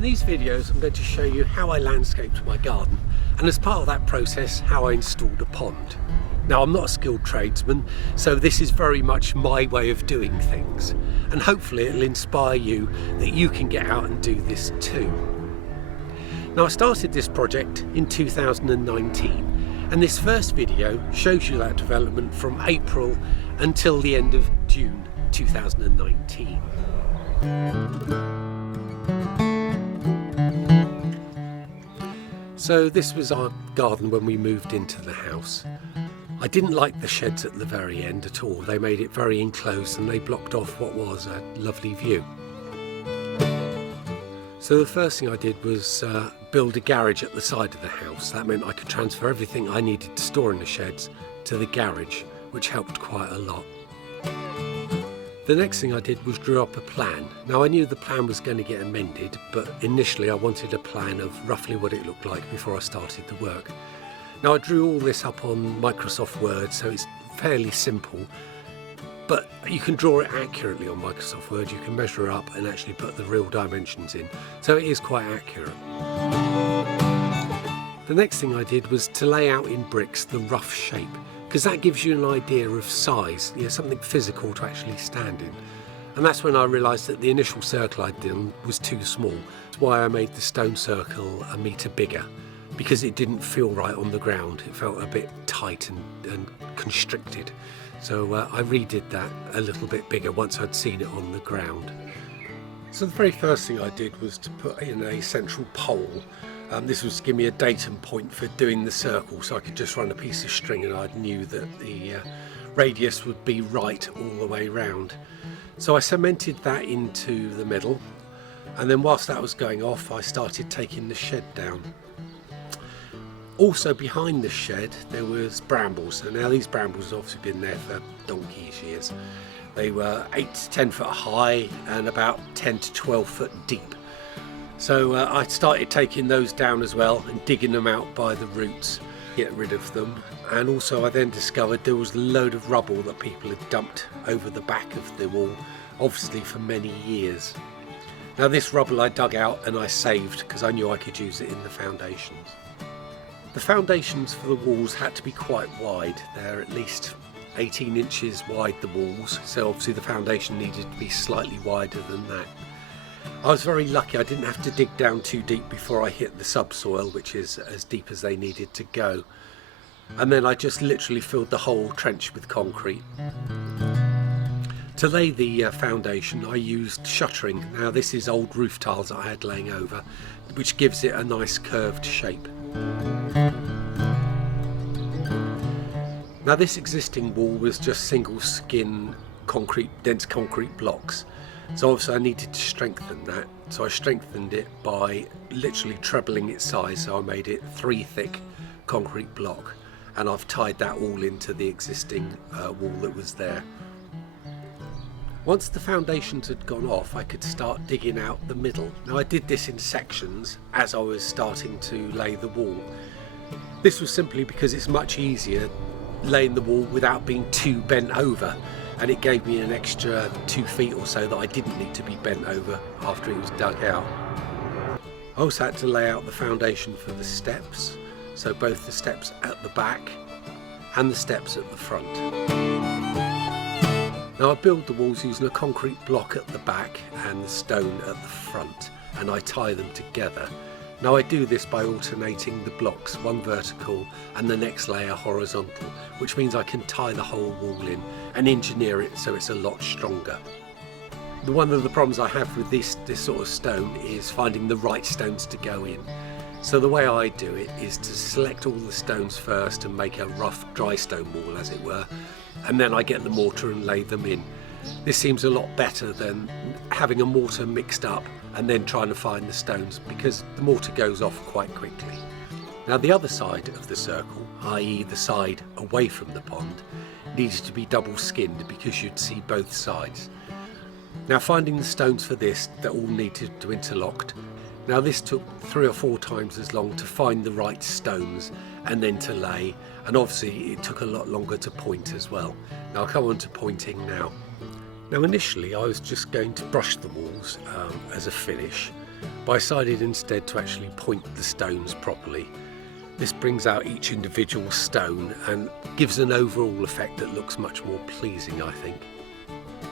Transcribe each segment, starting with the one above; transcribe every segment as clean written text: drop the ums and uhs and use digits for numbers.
In these videos I'm going to show you how I landscaped my garden, and as part of that process how I installed a pond. Now, I'm not a skilled tradesman, so this is very much my way of doing things, and hopefully it'll inspire you that you can get out and do this too. Now, I started this project in 2019, and this first video shows you that development from April until the end of June 2019. So this was our garden when we moved into the house. I didn't like the sheds at the very end at all. They made it very enclosed and they blocked off what was a lovely view. So the first thing I did was build a garage at the side of the house. That meant I could transfer everything I needed to store in the sheds to the garage, which helped quite a lot. The next thing I did was drew up a plan. Now, I knew the plan was going to get amended, but initially I wanted a plan of roughly what it looked like before I started the work. Now, I drew all this up on Microsoft Word, so it's fairly simple, but you can draw it accurately on Microsoft Word. You can measure it up and actually put the real dimensions in, so it is quite accurate. The next thing I did was to lay out in bricks the rough shape, because that gives you an idea of size, something physical to actually stand in. And that's when I realised that the initial circle I'd done was too small. That's why I made the stone circle a metre bigger, because it didn't feel right on the ground. It felt a bit tight and constricted. So I redid that a little bit bigger once I'd seen it on the ground. So the very first thing I did was to put in a central pole. This was to give me a datum point for doing the circle, so I could just run a piece of string and I knew that the radius would be right all the way round. So I cemented that into the middle, and then whilst that was going off I started taking the shed down. Also behind the shed there was brambles, and now these brambles have obviously been there for donkey's years. They were 8 to 10 foot high and about 10 to 12 foot deep. So I started taking those down as well and digging them out by the roots, get rid of them. And also I then discovered there was a load of rubble that people had dumped over the back of the wall, obviously for many years. Now, this rubble I dug out and I saved because I knew I could use it in the foundations. The foundations for the walls had to be quite wide. They're at least 18 inches wide, the walls, so obviously the foundation needed to be slightly wider than that. I was very lucky I didn't have to dig down too deep before I hit the subsoil, which is as deep as they needed to go. And then I just literally filled the whole trench with concrete. To lay the foundation I used shuttering. Now, this is old roof tiles that I had laying over, which gives it a nice curved shape. Now, this existing wall was just single skin concrete, dense concrete blocks. So obviously I needed to strengthen that, so I strengthened it by literally trebling its size. So I made it 3 thick concrete block, and I've tied that all into the existing wall that was there. Once the foundations had gone off, I could start digging out the middle. Now, I did this in sections as I was starting to lay the wall. This was simply because it's much easier laying the wall without being too bent over, and it gave me an extra 2 feet or so that I didn't need to be bent over after it was dug out. I also had to lay out the foundation for the steps, so both the steps at the back and the steps at the front. Now, I build the walls using a concrete block at the back and the stone at the front, and I tie them together. Now, I do this by alternating the blocks, one vertical and the next layer horizontal, which means I can tie the whole wall in and engineer it so it's a lot stronger. One of the problems I have with this sort of stone is finding the right stones to go in. So the way I do it is to select all the stones first and make a rough dry stone wall, as it were, and then I get the mortar and lay them in. This seems a lot better than having a mortar mixed up and then trying to find the stones, because the mortar goes off quite quickly. Now, the other side of the circle, i.e. the side away from the pond, needed to be double skinned because you'd see both sides. Now, finding the stones for this, that all needed to interlock. Now, this took 3 or 4 times as long to find the right stones and then to lay, and obviously it took a lot longer to point as well. Now, I'll come on to pointing now. Now, initially I was just going to brush the walls as a finish, but I decided instead to actually point the stones properly. This brings out each individual stone and gives an overall effect that looks much more pleasing, I think.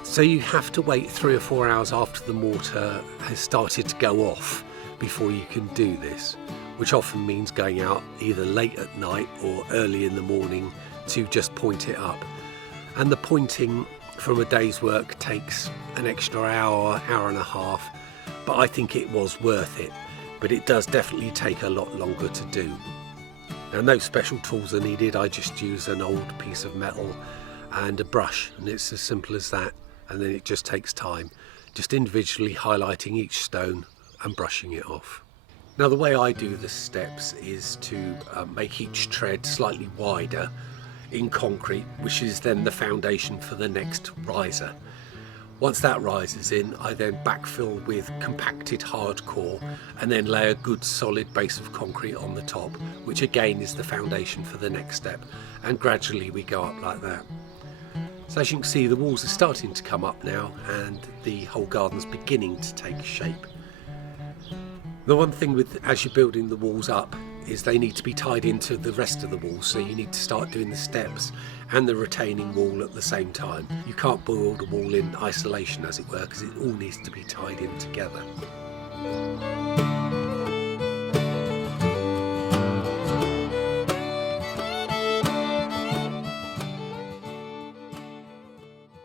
So you have to wait 3 or 4 hours after the mortar has started to go off before you can do this, which often means going out either late at night or early in the morning to just point it up. And the pointing from a day's work takes an extra hour, hour and a half, but I think it was worth it. But it does definitely take a lot longer to do. Now, no special tools are needed. I just use an old piece of metal and a brush, and it's as simple as that. And then it just takes time, just individually highlighting each stone and brushing it off. Now, the way I do the steps is to make each tread slightly wider in concrete, which is then the foundation for the next riser. Once that rises in, I then backfill with compacted hardcore and then lay a good solid base of concrete on the top, which again is the foundation for the next step, and gradually we go up like that. So as you can see, the walls are starting to come up now and the whole garden's beginning to take shape. The one thing with as you're building the walls up is they need to be tied into the rest of the walls, so you need to start doing the steps and the retaining wall at the same time. You can't build a wall in isolation, as it were, because it all needs to be tied in together.